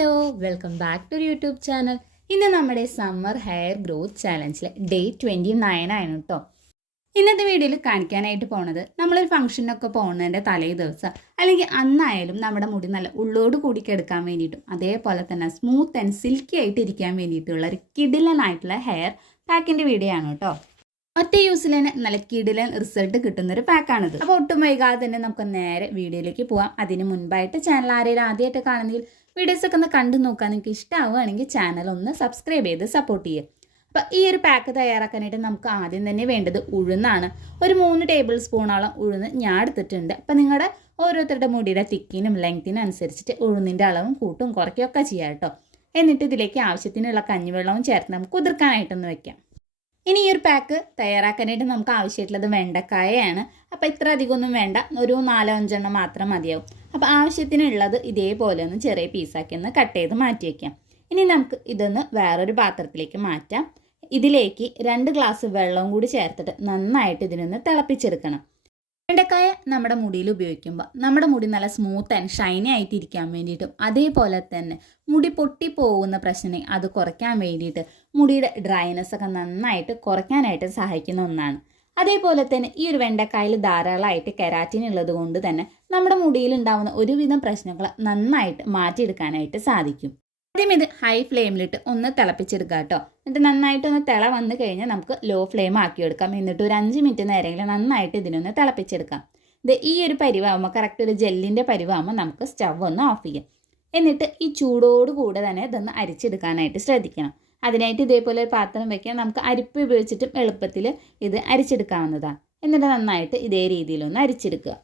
Hello welcome back to YouTube channel. ഇന്ന് നമ്മുടെ summer hair growth ചാലഞ്ചിലെ ഡേ 29 ആണ് കേട്ടോ. ഇന്നത്തെ വീഡിയോയിൽ കാണിക്കാനായിട്ട് പോണത് നമ്മളൊരു ഫംഗ്ഷനൊക്കെ പോകുന്നതിൻ്റെ തലേ ദിവസം അല്ലെങ്കിൽ അന്നായാലും നമ്മുടെ മുടി നല്ല ഉള്ളോട് കൂടി കിടക്കാൻ വേണ്ടിയിട്ടും അതേപോലെ തന്നെ സ്മൂത്ത് ആൻഡ് സിൽക്കി ആയിട്ട് ഇരിക്കാൻ വേണ്ടിയിട്ടുള്ള ഒരു കിടിലനായിട്ടുള്ള ഹെയർ പാക്കിൻ്റെ വീഡിയോ ആണ് കേട്ടോ. ഒറ്റ യൂസിൽ തന്നെ നല്ല കിടിലൻ റിസൾട്ട് കിട്ടുന്നൊരു പാക്കാണിത്. അപ്പോൾ ഒട്ടും വൈകാതെ തന്നെ നമുക്ക് നേരെ വീഡിയോയിലേക്ക് പോവാം. അതിന് മുൻപായിട്ട് ചാനൽ ആരെയും ആദ്യമായിട്ട് കാണുന്നതിൽ വീഡിയോസൊക്കെ ഒന്ന് കണ്ടു നോക്കാൻ നിങ്ങൾക്ക് ഇഷ്ടമാവുകയാണെങ്കിൽ ചാനൽ ഒന്ന് സബ്സ്ക്രൈബ് ചെയ്ത് സപ്പോർട്ട് ചെയ്യുക. അപ്പോൾ ഈ ഒരു പാക്ക് തയ്യാറാക്കാനായിട്ട് നമുക്ക് ആദ്യം തന്നെ വേണ്ടത് ഉഴുന്നാണ്. ഒരു 3 ടേബിൾ സ്പൂണോളം ഉഴുന്ന് ഞാൻ എടുത്തിട്ടുണ്ട്. അപ്പോൾ നിങ്ങളുടെ ഓരോരുത്തരുടെ മുടിയുടെ തിക്കിനും ലെങ്ത്തിനും അനുസരിച്ചിട്ട് ഉഴുന്നിൻ്റെ അളവും കൂട്ടും കുറയ്ക്കുകയൊക്കെ ചെയ്യാം കേട്ടോ. എന്നിട്ട് ഇതിലേക്ക് ആവശ്യത്തിനുള്ള കഞ്ഞിവെള്ളവും ചേർത്ത് നമുക്ക് കുതിർക്കാനായിട്ടൊന്ന് വെക്കാം. ഇനി ഈ ഒരു പാക്ക് തയ്യാറാക്കാനായിട്ട് നമുക്ക് ആവശ്യമായിട്ടുള്ളത് വെണ്ടക്കായയാണ്. അപ്പോൾ ഇത്ര അധികമൊന്നും വേണ്ട, ഒരു 4-5 എണ്ണം മാത്രം മതിയാവും. അപ്പോൾ ആവശ്യത്തിനുള്ളത് ഇതേപോലെ ഒന്ന് ചെറിയ പീസാക്കി ഒന്ന് കട്ട് ചെയ്ത് മാറ്റി വയ്ക്കാം. ഇനി നമുക്ക് ഇതൊന്ന് വേറൊരു പാത്രത്തിലേക്ക് മാറ്റാം. ഇതിലേക്ക് 2 ഗ്ലാസ് വെള്ളവും കൂടി ചേർത്തിട്ട് നന്നായിട്ട് ഇതിനൊന്ന് തിളപ്പിച്ചെടുക്കണം. വെണ്ടക്കായ നമ്മുടെ മുടിയിൽ ഉപയോഗിക്കുമ്പോൾ നമ്മുടെ മുടി നല്ല സ്മൂത്ത് ആൻഡ് ഷൈനി ആയിട്ട് ഇരിക്കാൻ വേണ്ടിയിട്ടും അതേപോലെ തന്നെ മുടി പൊട്ടിപ്പോകുന്ന പ്രശ്നം അത് കുറയ്ക്കാൻ വേണ്ടിയിട്ട് മുടിയുടെ ഡ്രൈനെസ് ഒക്കെ നന്നായിട്ട് കുറയ്ക്കാനായിട്ട് സഹായിക്കുന്ന ഒന്നാണ്. അതേപോലെ തന്നെ ഈ ഒരു വെണ്ടക്കായിൽ ധാരാളമായിട്ട് കെരാറ്റിൻ ഉള്ളത് കൊണ്ട് തന്നെ നമ്മുടെ മുടിയിൽ ഉണ്ടാകുന്ന ഒരുവിധം പ്രശ്നങ്ങൾ നന്നായിട്ട് മാറ്റിയെടുക്കാനായിട്ട് സാധിക്കും. ആദ്യം ഇത് ഹൈ ഫ്ലെയിമിലിട്ട് ഒന്ന് തിളപ്പിച്ചെടുക്കുക കേട്ടോ. എന്നിട്ട് നന്നായിട്ടൊന്ന് തിള വന്നു കഴിഞ്ഞാൽ നമുക്ക് ലോ ഫ്ലെയിം ആക്കിയെടുക്കാം. എന്നിട്ട് ഒരു 5 മിനിറ്റ് നേരമെങ്കിലും നന്നായിട്ട് ഇതിനൊന്ന് തിളപ്പിച്ചെടുക്കാം. ഇത് ഈ ഒരു പരിവാകുമ്പോൾ കറക്റ്റ് ഒരു ജെല്ലിൻ്റെ പരിവാകുമ്പോൾ നമുക്ക് സ്റ്റവ് ഒന്ന് ഓഫ് ചെയ്യാം. എന്നിട്ട് ഈ ചൂടോട് കൂടെ തന്നെ ഇതൊന്ന് അരിച്ചെടുക്കാനായിട്ട് ശ്രദ്ധിക്കണം. അതിനായിട്ട് ഇതേപോലെ ഒരു പാത്രം വയ്ക്കാൻ നമുക്ക് അരിപ്പ് ഉപയോഗിച്ചിട്ടും എളുപ്പത്തിൽ ഇത് അരിച്ചെടുക്കാവുന്നതാണ്. എന്നിട്ട് നന്നായിട്ട് ഇതേ രീതിയിലൊന്ന് അരിച്ചെടുക്കുക.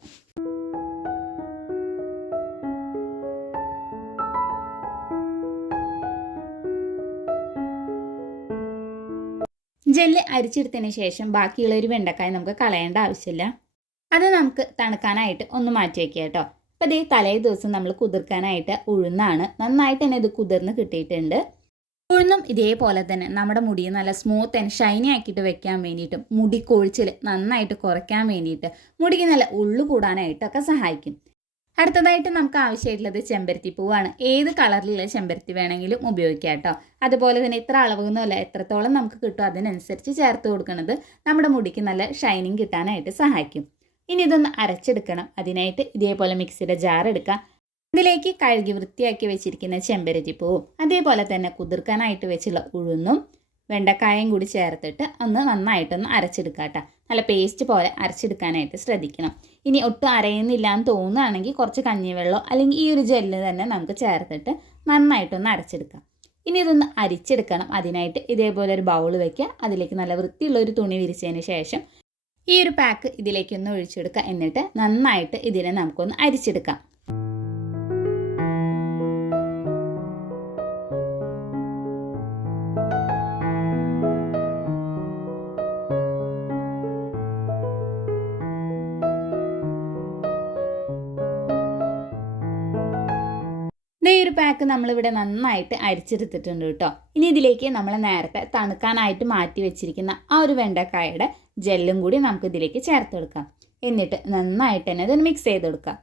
ജെല്ല് അരിച്ചെടുത്തതിന് ശേഷം ബാക്കിയുള്ള ഒരു വെണ്ടക്കായ നമുക്ക് കളയേണ്ട ആവശ്യമില്ല. അത് നമുക്ക് തണുക്കാനായിട്ട് ഒന്ന് മാറ്റി വയ്ക്കുക കേട്ടോ. അപ്പോൾ ഇതേ തലേ ദിവസം നമ്മൾ കുതിർക്കാനായിട്ട് ഉഴുന്നാണ്. നന്നായിട്ട് തന്നെ ഇത് കുതിർന്ന് കിട്ടിയിട്ടുണ്ട്. ഉഴുന്നും ഇതേപോലെ തന്നെ നമ്മുടെ മുടിയെ നല്ല സ്മൂത്ത് ആൻഡ് ഷൈനി ആക്കിയിട്ട് വെക്കാൻ വേണ്ടിയിട്ടും മുടി കൊഴിച്ചിൽ നന്നായിട്ട് കുറയ്ക്കാൻ വേണ്ടിയിട്ട് മുടിക്ക് നല്ല ഉള്ളു കൂടാനായിട്ടൊക്കെ സഹായിക്കും. അടുത്തതായിട്ട് നമുക്ക് ആവശ്യമായിട്ടുള്ളത് ചെമ്പരത്തി പൂവാണ്. ഏത് കളറിലുള്ള ചെമ്പരത്തി വേണമെങ്കിലും ഉപയോഗിക്കാം കേട്ടോ. അതുപോലെ തന്നെ ഇത്ര അളവൊന്നുമല്ല, എത്രത്തോളം നമുക്ക് കിട്ടും അതിനനുസരിച്ച് ചേർത്ത് കൊടുക്കുന്നത് നമ്മുടെ മുടിക്ക് നല്ല ഷൈനിങ് കിട്ടാനായിട്ട് സഹായിക്കും. ഇനി ഇതൊന്ന് അരച്ചെടുക്കണം. അതിനായിട്ട് ഇതേപോലെ മിക്സിയുടെ ജാർ എടുക്കുക. ഇതിലേക്ക് കഴുകി വൃത്തിയാക്കി വെച്ചിരിക്കുന്ന ചെമ്പരത്തി പൂവും അതേപോലെ തന്നെ കുതിർക്കാനായിട്ട് വെച്ചുള്ള ഉഴുന്നും വെണ്ടക്കായും കൂടി ചേർത്തിട്ട് ഒന്ന് നന്നായിട്ടൊന്ന് അരച്ചെടുക്കുക കേട്ടോ. നല്ല പേസ്റ്റ് പോലെ അരച്ചെടുക്കാനായിട്ട് ശ്രദ്ധിക്കണം. ഇനി ഒട്ടും അരയുന്നില്ല എന്ന് തോന്നുകയാണെങ്കിൽ കുറച്ച് കഞ്ഞിവെള്ളം അല്ലെങ്കിൽ ഈ ഒരു ജെല്ല് തന്നെ നമുക്ക് ചേർത്തിട്ട് നന്നായിട്ടൊന്ന് അരച്ചെടുക്കാം. ഇനി ഇതൊന്ന് അരിച്ചെടുക്കണം. അതിനായിട്ട് ഇതേപോലെ ഒരു ബൗൾ വയ്ക്കുക. അതിലേക്ക് നല്ല വൃത്തിയുള്ള ഒരു തുണി വിരിച്ചതിന് ശേഷം ഈ ഒരു പാക്ക് ഇതിലേക്കൊന്ന് ഒഴിച്ചെടുക്കുക. എന്നിട്ട് നന്നായിട്ട് ഇതിനെ നമുക്കൊന്ന് അരിച്ചെടുക്കാം. ഈ ഒരു പാക്ക് നമ്മളിവിടെ നന്നായിട്ട് അരിച്ചെടുത്തിട്ടുണ്ട് കേട്ടോ. ഇനി ഇതിലേക്ക് നമ്മൾ നേരത്തെ തണുക്കാനായിട്ട് മാറ്റി വെച്ചിരിക്കുന്ന ആ ഒരു വെണ്ടക്കായുടെ ജെല്ലും കൂടി നമുക്ക് ഇതിലേക്ക് ചേർത്ത് കൊടുക്കാം. എന്നിട്ട് നന്നായിട്ട് തന്നെ ഇതൊന്ന് മിക്സ് ചെയ്ത് കൊടുക്കാം.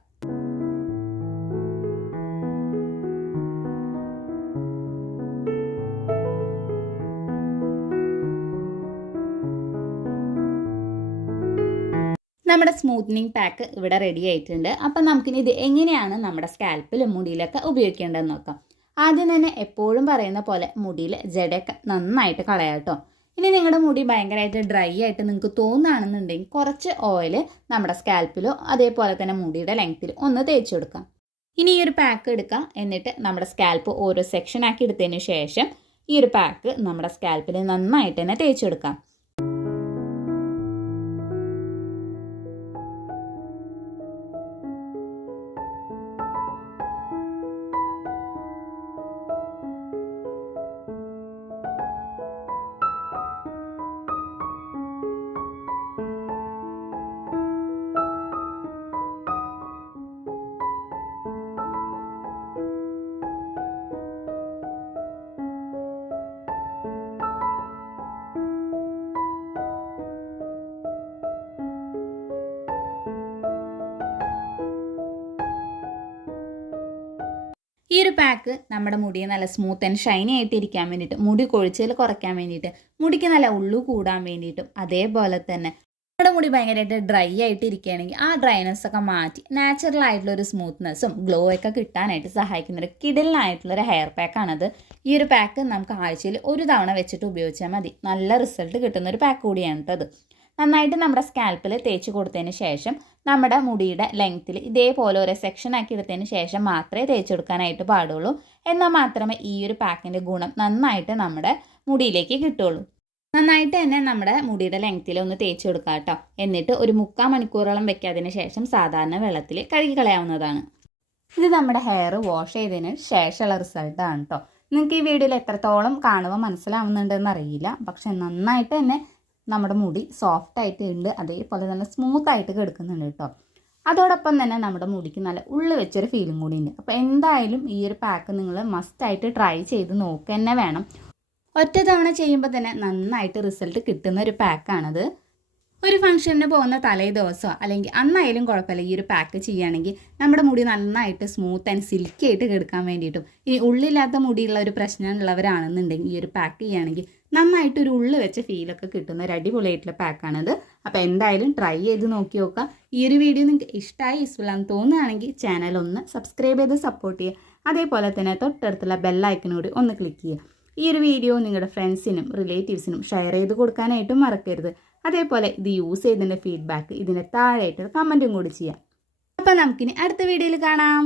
നമ്മുടെ സ്മൂത്തനിങ് പാക്ക് ഇവിടെ റെഡി ആയിട്ടുണ്ട്. അപ്പം നമുക്കിനി ഇത് എങ്ങനെയാണ് നമ്മുടെ സ്കാൽപ്പിലും മുടിയിലൊക്കെ ഉപയോഗിക്കേണ്ടതെന്ന് നോക്കാം. ആദ്യം തന്നെ എപ്പോഴും പറയുന്ന പോലെ മുടിയിൽ ജടയൊക്കെ നന്നായിട്ട് കളയാം കേട്ടോ. ഇനി നിങ്ങളുടെ മുടി ഭയങ്കരമായിട്ട് ഡ്രൈ ആയിട്ട് നിങ്ങൾക്ക് തോന്നുകയാണെന്നുണ്ടെങ്കിൽ കുറച്ച് ഓയിൽ നമ്മുടെ സ്കാൽപ്പിലോ അതേപോലെ തന്നെ മുടിയുടെ ലെങ്ത്തിലും ഒന്ന് തേച്ച് കൊടുക്കാം. ഇനി ഈ ഒരു പാക്ക് എടുക്കാം. എന്നിട്ട് നമ്മുടെ സ്കാൽപ്പ് ഓരോ സെക്ഷനാക്കി എടുത്തതിന് ശേഷം ഈ ഒരു പാക്ക് നമ്മുടെ സ്കാൽപ്പിൽ നന്നായിട്ട് തന്നെ തേച്ച് കൊടുക്കാം. ഈ ഒരു പാക്ക് നമ്മുടെ മുടിയെ നല്ല സ്മൂത്ത് ആൻഡ് ഷൈനി ആയിട്ട് ഇരിക്കാൻ വേണ്ടിയിട്ട്, മുടി കൊഴിച്ചിൽ കുറയ്ക്കാൻ വേണ്ടിയിട്ട്, മുടിക്ക് നല്ല ഉള്ളു കൂടാൻ വേണ്ടിയിട്ടും, അതേപോലെ തന്നെ നമ്മുടെ മുടി ഭയങ്കരമായിട്ട് ഡ്രൈ ആയിട്ട് ഇരിക്കുകയാണെങ്കിൽ ആ ഡ്രൈനെസ് ഒക്കെ മാറ്റി നാച്ചുറൽ ആയിട്ടുള്ള ഒരു സ്മൂത്ത്നെസ്സും ഗ്ലോ ഒക്കെ കിട്ടാനായിട്ട് സഹായിക്കുന്ന ഒരു കിടിലനായിട്ടുള്ളൊരു ഹെയർ പാക്കാണത്. ഈ ഒരു പാക്ക് നമുക്ക് ആഴ്ചയിൽ ഒരു തവണ വെച്ചിട്ട് ഉപയോഗിച്ചാൽ മതി. നല്ല റിസൾട്ട് കിട്ടുന്ന ഒരു പാക്ക് കൂടിയാണ് കേട്ടത്. നന്നായിട്ട് നമ്മുടെ സ്കാൽപ്പിൽ തേച്ച് കൊടുത്തതിന് ശേഷം നമ്മുടെ മുടിയുടെ ലെങ്ത്തിൽ ഇതേപോലെ ഒരു സെക്ഷൻ ആക്കി എടുത്തതിന് ശേഷം മാത്രമേ തേച്ചെടുക്കാനായിട്ട് പാടുള്ളൂ. എന്നാൽ മാത്രമേ ഈ ഒരു പാക്കിൻ്റെ ഗുണം നന്നായിട്ട് നമ്മുടെ മുടിയിലേക്ക് കിട്ടുള്ളൂ. നന്നായിട്ട് തന്നെ നമ്മുടെ മുടിയുടെ ലെങ്ത്തിൽ ഒന്ന് തേച്ച് കൊടുക്കുക കേട്ടോ. എന്നിട്ട് ഒരു 3/4 മണിക്കൂറോളം വെക്കാതിന് ശേഷം സാധാരണ വെള്ളത്തിൽ കഴുകി കളയാവുന്നതാണ്. ഇത് നമ്മുടെ ഹെയർ വാഷ് ചെയ്തതിന് ശേഷമുള്ള റിസൾട്ടാണ് കേട്ടോ. നിങ്ങൾക്ക് ഈ വീഡിയോയിൽ എത്രത്തോളം കാണുമ്പോൾ മനസ്സിലാവുന്നുണ്ടെന്ന് അറിയില്ല, പക്ഷെ നന്നായിട്ട് തന്നെ നമ്മുടെ മുടി സോഫ്റ്റ് ആയിട്ട് ഉണ്ട്, അതേപോലെ തന്നെ സ്മൂത്ത് ആയിട്ട് കിടക്കുന്നുണ്ട് കേട്ടോ. അതോടൊപ്പം തന്നെ നമ്മുടെ മുടിക്ക് നല്ല ഉള്ളു വെച്ചൊരു ഫീലും കൂടി ഉണ്ട്. അപ്പോൾ എന്തായാലും ഈ ഒരു പാക്ക് നിങ്ങൾ മസ്റ്റായിട്ട് ട്രൈ ചെയ്ത് നോക്കുക തന്നെ വേണം. ഒറ്റ തവണ ചെയ്യുമ്പോൾ തന്നെ നന്നായിട്ട് റിസൾട്ട് കിട്ടുന്ന ഒരു പാക്കാണത്. ഒരു ഫംഗ്ഷന് പോകുന്ന തലേ ദിവസമോ അല്ലെങ്കിൽ അന്നായാലും കുഴപ്പമില്ല, ഈ ഒരു പാക്ക് ചെയ്യുകയാണെങ്കിൽ നമ്മുടെ മുടി നന്നായിട്ട് സ്മൂത്ത് ആൻഡ് സിൽക്കി ആയിട്ട് കിടക്കാൻ വേണ്ടിയിട്ടും, ഈ ഉള്ളില്ലാത്ത മുടിയുള്ള ഒരു പ്രശ്നമുള്ളവരാണെന്നുണ്ടെങ്കിൽ ഈ ഒരു പാക്ക് ചെയ്യുകയാണെങ്കിൽ നന്നായിട്ടൊരു ഉള്ളു വെച്ച ഫീലൊക്കെ കിട്ടുന്ന ഒരു അടിപൊളിയായിട്ടുള്ള പാക്കാണത്. അപ്പോൾ എന്തായാലും ട്രൈ ചെയ്ത് നോക്കി നോക്കുക. ഈ ഒരു വീഡിയോ നിങ്ങൾക്ക് ഇഷ്ടമായി യൂസ്ഫുള്ളാണെന്ന് തോന്നുകയാണെങ്കിൽ ചാനൽ ഒന്ന് സബ്സ്ക്രൈബ് ചെയ്ത് സപ്പോർട്ട് ചെയ്യുക. അതേപോലെ തന്നെ തൊട്ടടുത്തുള്ള ബെല്ലൈക്കനോട് ഒന്ന് ക്ലിക്ക് ചെയ്യുക. ഈ ഒരു വീഡിയോ നിങ്ങളുടെ ഫ്രണ്ട്സിനും റിലേറ്റീവ്സിനും ഷെയർ ചെയ്ത് കൊടുക്കാനായിട്ടും മറക്കരുത്. അതേപോലെ ഇത് യൂസ് ചെയ്തതിൻ്റെ ഫീഡ്ബാക്ക് ഇതിന് താഴെയായിട്ട് കമൻറ്റും കൂടി ചെയ്യാം. അപ്പോൾ നമുക്കിനി അടുത്ത വീഡിയോയിൽ കാണാം.